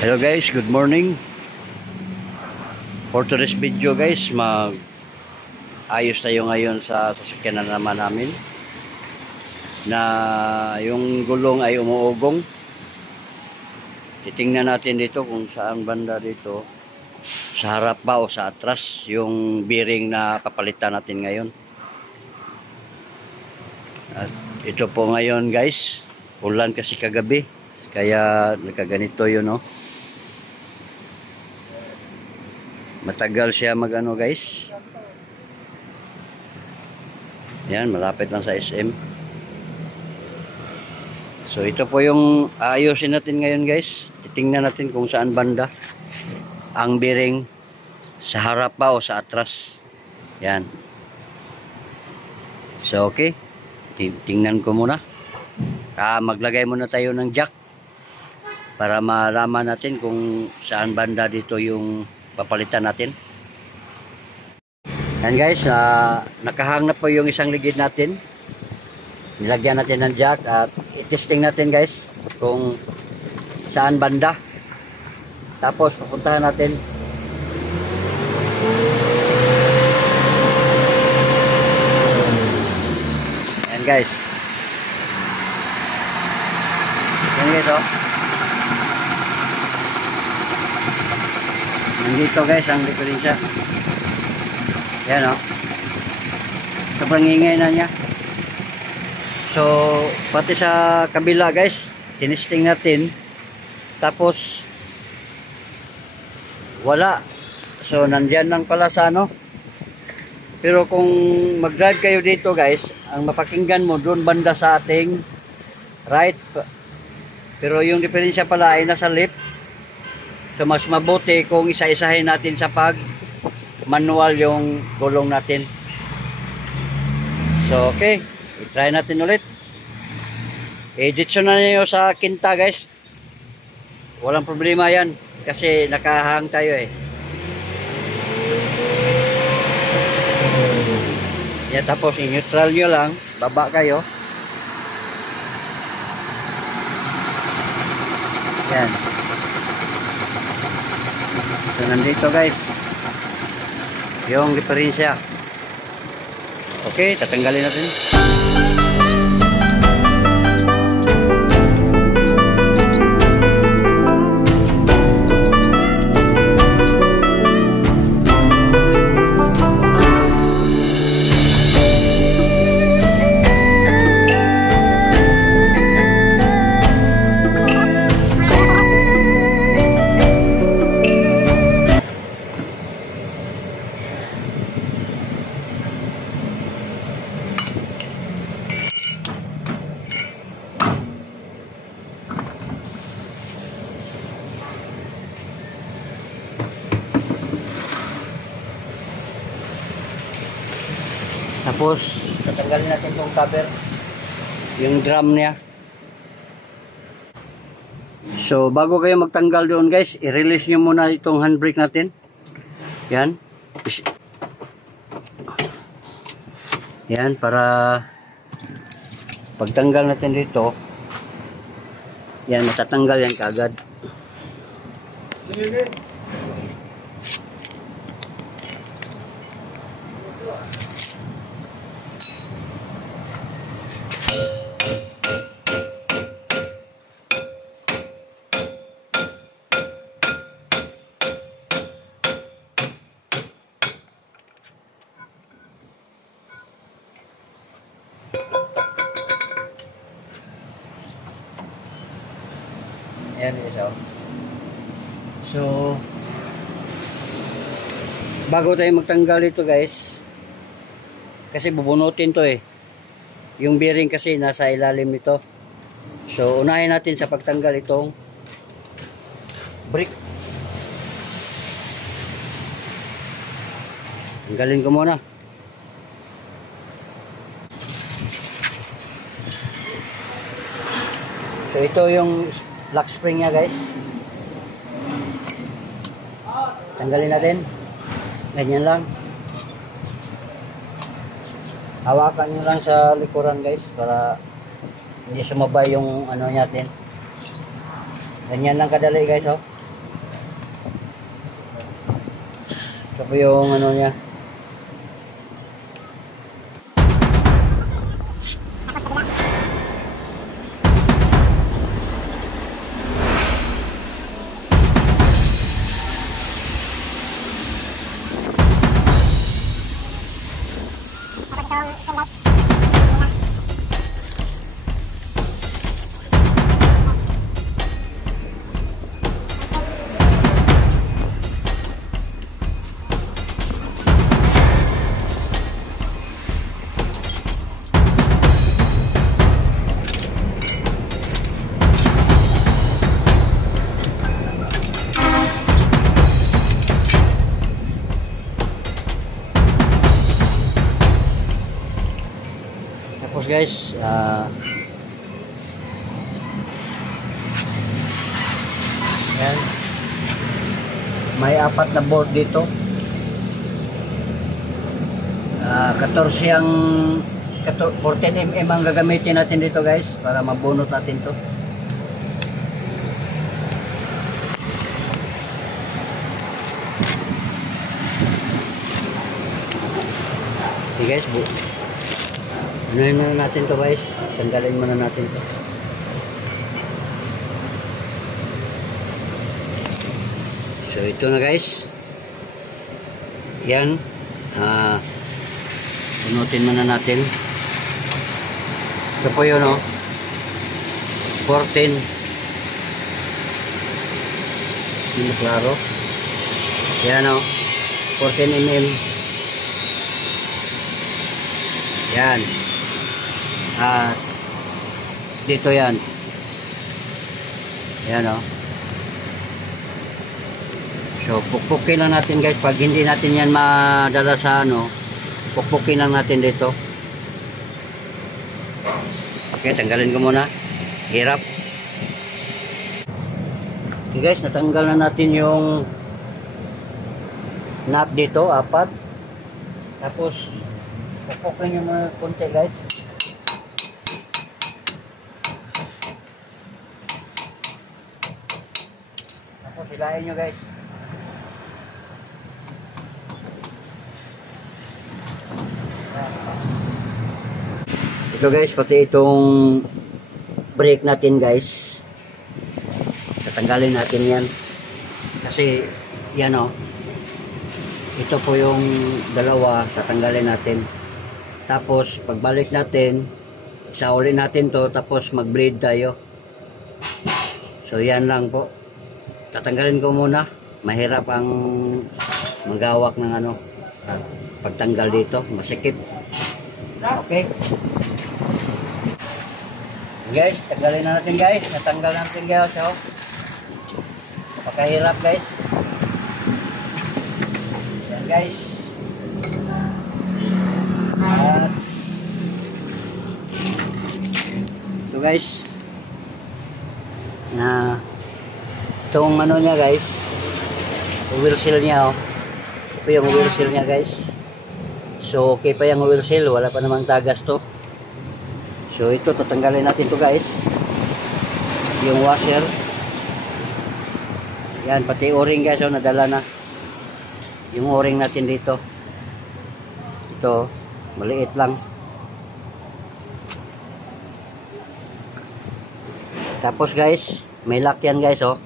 Hello guys, good morning. For today's video guys, ayos tayo ngayon sa sasakyan na naman namin na yung gulong ay umuugong. Titingnan natin dito kung saan banda dito, sa harap ba o sa atras, yung bearing na papalitan natin ngayon. At ito po ngayon guys, ulan kasi kagabi, kaya nagkaganito yun, no? Matagal siya magano guys. Yan, malapit lang sa SM. So ito po yung ayusin natin ngayon guys. Titingnan natin kung saan banda ang bearing, sa harap pa o sa atras. Yan. So okay, tingnan ko muna. Maglagay muna tayo ng jack para malaman natin kung saan banda dito yung papalitan natin. Yan guys, nakahang na po yung isang ligid natin. Nilagyan natin ng jack at i-testing natin guys kung saan banda. Tapos pupuntahan natin. Yan guys. Yan guys, oh. Nandito guys ang diferensya. Yan, o. Sobrang ingay na niya. So pati sa kabila guys, tinisting natin. Tapos wala. So nandyan lang pala sa ano. Pero kung mag-drive kayo dito guys, ang mapakinggan mo doon banda sa ating right. Pero yung diferensya pala ay nasa left. So mas mabuti kung isa-isahin natin sa pag manual yung gulong natin. So okay, i-try natin ulit. I-ditso na niyo sa kinta guys. Walang problema yan kasi nakahang tayo eh. Yan, tapos i-neutral nyo lang, baba kayo. Yan. So nandito guys yung diferensya. Okay, tatanggalin natin. Tapos tatanggalin natin itong cover, yung drum niya. So bago kayo magtanggal doon guys, i-release nyo muna itong handbrake natin. Yan. Yan, para pagtanggal natin dito, yan, matatanggal yan kaagad. Ayan isa. So bago tayo magtanggal ito guys, kasi bubunutin to eh. Yung bearing kasi nasa ilalim nito. So unahin natin sa pagtanggal itong brake. Tanggalin ko muna. So ito yung lock spring niya guys. Tanggalin natin. Ganyan lang. Hawakan nyo lang sa likuran guys para hindi sumabay yung ano natin. Ganyan lang kadali guys, oh. Ito po yung ano niya. Tapos guys, yan. May 4 na bolt dito. 14 ang 14 mm ang gagamitin natin dito guys para mabunot natin to. Okay guys, anuhin muna natin to guys. Tanggalin muna natin to. So ito na guys. Yan. Bunutin muna natin. Ito po yun, oh. 14. Hindi klaro. Yan, oh. 14 mm. Yan. Dito yan. Yan, oh. So, pukpukin lang natin guys. Pag hindi natin yan madala sa ano, pukpukin lang natin dito. Okay, tanggalin ko muna. Hirap. Okay guys, natanggal na natin yung nut dito, 4. Tapos, pukpukin nyo muna konti guys. Tapos, hilahin nyo guys. Ito guys, pati itong brake natin guys, tatanggalin natin yan kasi yan o, ito po yung dalawa, tatanggalin natin. Tapos pagbalik natin, isauli natin to, tapos mag blade tayo. So yan lang po, tatanggalin ko muna. Mahirap ang magawak ng ano, pagtanggal dito, masikip. Okay guys, tanggalin na natin guys. Natanggal natin guys, oh. Napakahirap guys. Yan guys. At ito guys, na itong ano niya guys, wheel seal niya, oh. Ito yung wheel seal niya guys. So okay pa yung wheel seal, wala pa namang tagas to. So ito, tatanggalin natin to guys, yung washer. Yan, pati o-ring guys, oh, nadala na yung o-ring natin dito. Ito, maliit lang. Tapos guys, may lock yan guys, oh.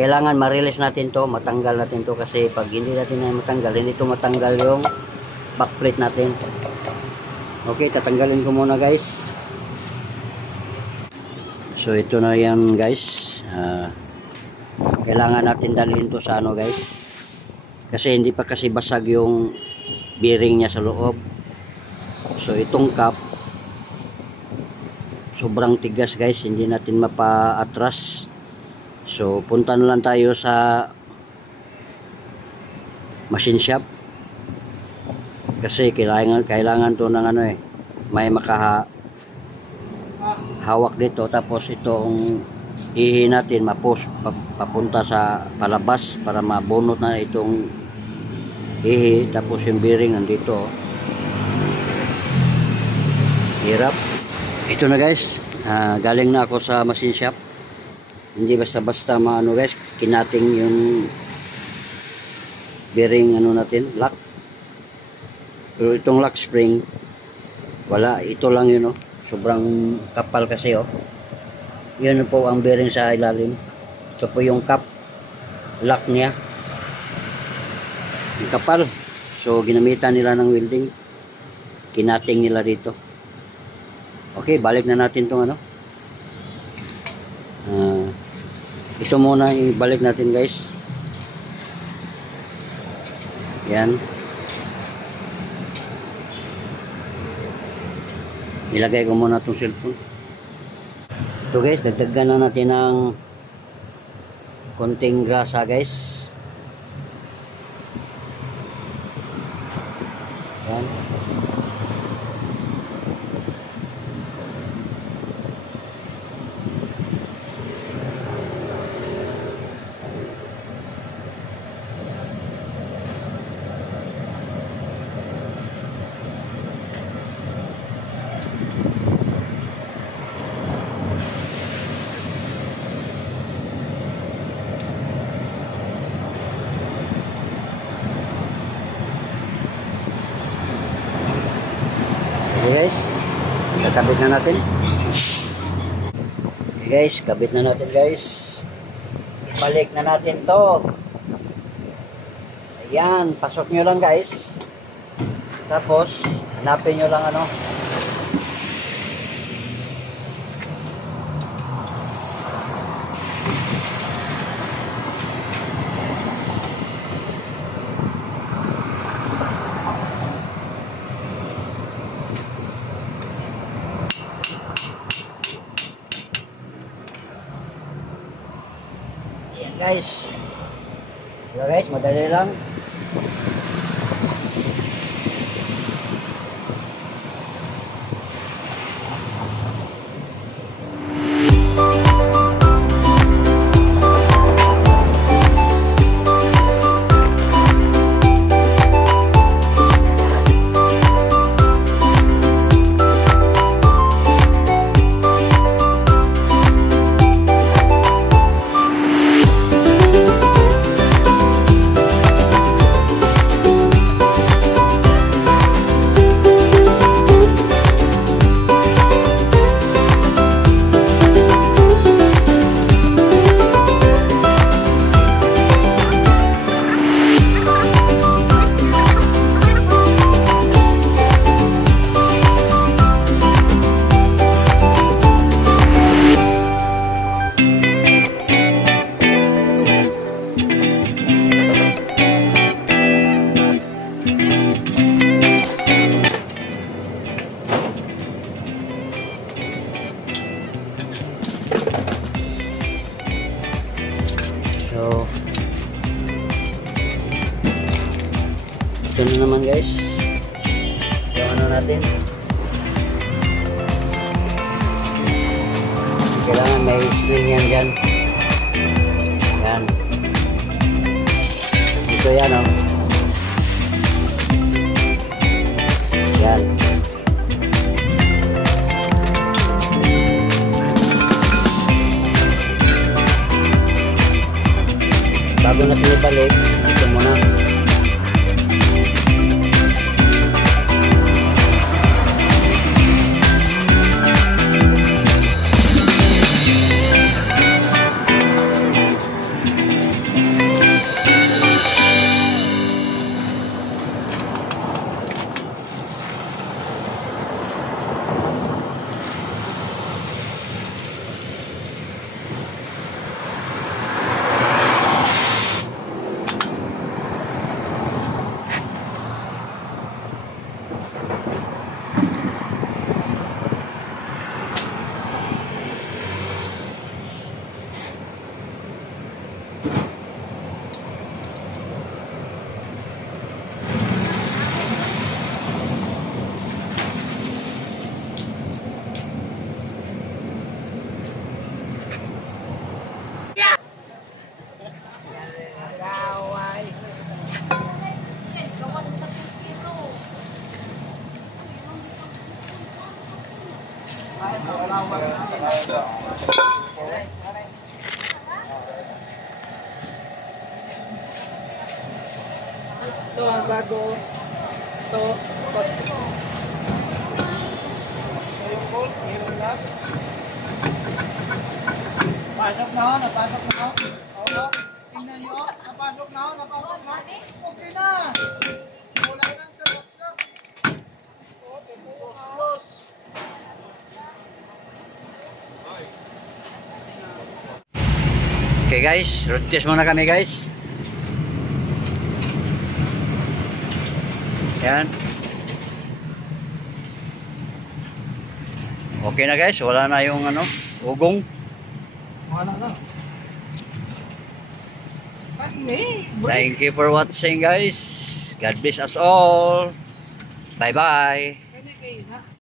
Kailangan ma-release natin to, matanggal natin to, kasi pag hindi natin na matanggal, hindi to matanggal yung backplate natin. Okay, tatanggalin ko muna guys. So ito na yan guys. Kailangan natin dalhin to sa ano guys, kasi hindi pa kasi basag yung bearing niya sa loob. So itong cap sobrang tigas guys, hindi natin mapa-atras. So punta na lang tayo sa machine shop, kasi kailangan to ng ano may makahawak dito. Tapos itong ihi natin papunta sa palabas para mabunot na itong ihi. Tapos yung bearing nandito. Hirap. Ito na guys, galing na ako sa machine shop. Hindi basta-basta maano guys, kinating yung bearing ano natin, lock. Pero itong lock spring, wala. Ito lang yun, oh. Sobrang kapal kasi, oh. Yun po ang bearing sa ilalim. Ito po yung cap, lock niya. Yung kapal. So, ginamitan nila ng welding. Kinating nila dito. Okay, balik na natin itong ano. Ito muna ibalik natin, guys. Yan. Ilagay ko muna itong cellphone. Ito, guys, dagdagan na natin ng konting grasa, guys. Yan. Okay, guys, kakabit na natin. Okay, guys, kabit na natin, guys. Ibalik na natin to. Ayan, pasok nyo lang, guys. Tapos hanapin nyo lang ano, guys. So guys, madali lang. So, ito na naman guys. Yung ano natin. Kailangan may spring yan dyan. Yan. Ito yan oh. Yan. Bago natin ibalik, ito muna. Ito ang bago. Ito. So yung bolt, meron lang. Pasok na ho, napasok na ho. Oo. Tingnan nyo, napasok na ho, napasok na. Okay na. Wala nang kalaksak. Close. Okay guys, road test muna kami guys. Yan. Okay na guys, wala na yung ano, ugong. Wala na. Thank you for watching guys. God bless us all. Bye bye.